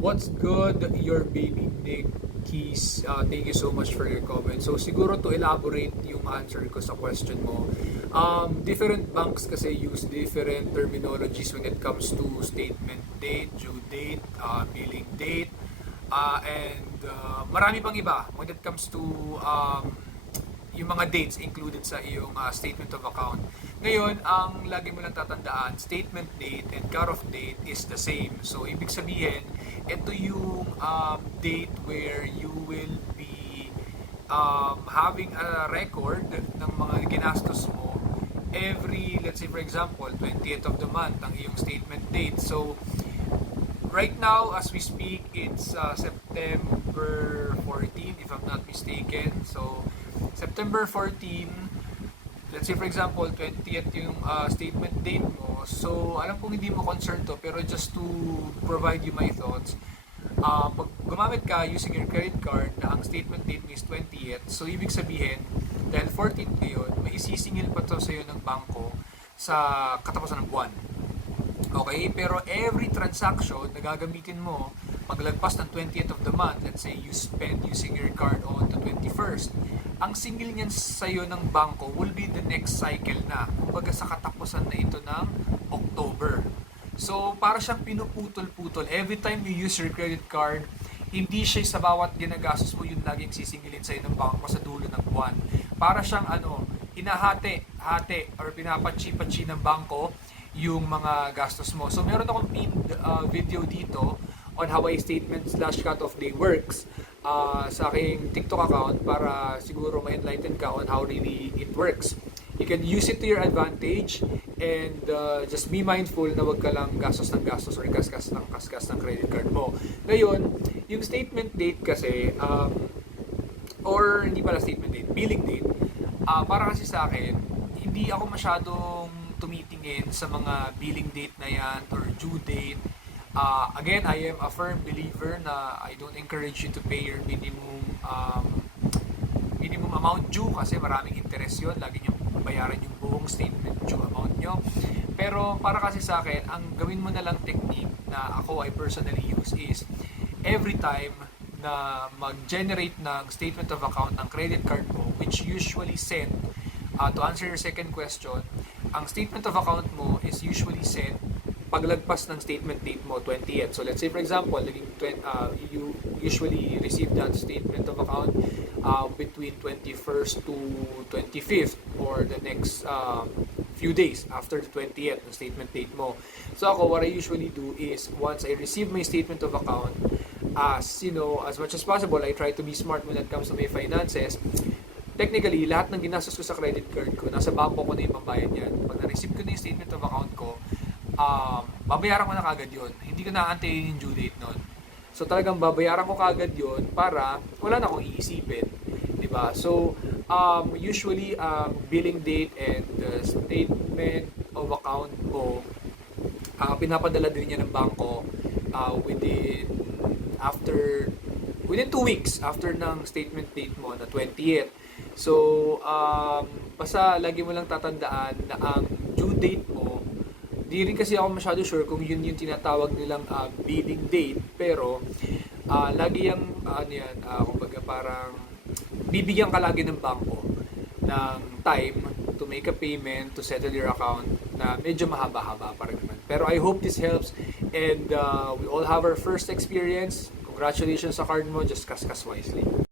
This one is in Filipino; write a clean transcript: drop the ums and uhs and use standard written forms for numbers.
What's good, your baby Nick Keys? Thank you so much for your comment. So siguro to elaborate yung answer ko sa question mo, different banks kasi use different terminologies when it comes to statement date, due date, billing date, and marami pang iba when it comes to yung mga dates included sa iyong statement of account. Ngayon, ang lagi mo lang tatandaan, statement date and cut-off date is the same. So, ibig sabihin, ito yung date where you will be having a record ng mga ginastos mo every, let's say for example, 20th of the month ang iyong statement date. So, right now, as we speak, it's September 14, if I'm not mistaken. So, September 14, let's say for example, 20th yung statement date mo. So, alam kong hindi mo concerned to, pero just to provide you my thoughts, pag gumamit ka using your credit card na ang statement date mo is 20th, so ibig sabihin, dahil 14th ngayon, may isisingil pa to sa'yo ng bangko sa katapusan ng buwan. Okay? Pero every transaction na gagamitin mo, paglagpas ng 20th of the month, let's say you spend using your card on the 21st, ang singil niyan sa'yo ng bangko will be the next cycle na, kumbaga sa katapusan na ito ng October. So, para siyang pinuputol-putol. Every time you use your credit card, hindi siya sa bawat ginagastos mo yung laging sisingilin sa'yo ng bangko sa dulo ng buwan. Para siyang hinahati, or pinapatsi-patsi ng bangko yung mga gastos mo. So, meron akong pinned video dito on how a statement/cut-off day works sa aking TikTok account para siguro ma-enlighten ka on how really it works. You can use it to your advantage and just be mindful na wag ka lang gastos ng gastos or kaskas ng credit card mo. Ngayon, yung statement date kasi, or hindi pala statement date, billing date, para kasi sa akin, hindi ako masyadong tumitingin sa mga billing date na yan or due date. Again, I am a firm believer na I don't encourage you to pay your minimum amount due kasi maraming interest yun. Lagi nyo bayaran yung buong statement due amount nyo. Pero para kasi sa akin, ang gawin mo na lang technique na ako I personally use is every time na mag-generate ng statement of account ng credit card mo, which usually send, to answer your second question, ang statement of account mo is usually sent paglagpas ng statement date mo, 20th. So let's say for example, you usually receive that statement of account between 21st to 25th or the next few days after the 20th ng statement date mo. So ako, what I usually do is once I receive my statement of account, as much as possible, I try to be smart when it comes to my finances. Technically, lahat ng ginastos ko sa credit card ko, nasa bangko ko na yung pambayad yan. Pag na-receive ko na yung statement of account ko, babayaran ko na kagad yun. Hindi ko na-antayin yung due date nun. So talagang babayaran ko kagad yun para wala na akong iisipin. Diba? So, usually, billing date and statement of account ko, pinapadala din niya ng bangko within 2 weeks after ng statement date mo na 20th. So, basta lagi mo lang tatandaan na ang due date mo, di rin kasi ako masyado sure kung yun yung tinatawag nilang billing date, pero lagi yung kumbaga parang bibigyan ka lagi ng bangko ng time to make a payment, to settle your account na medyo mahaba-haba pa rin naman. Pero I hope this helps and we all have our first experience. Congratulations sa card mo, just kaskas wisely.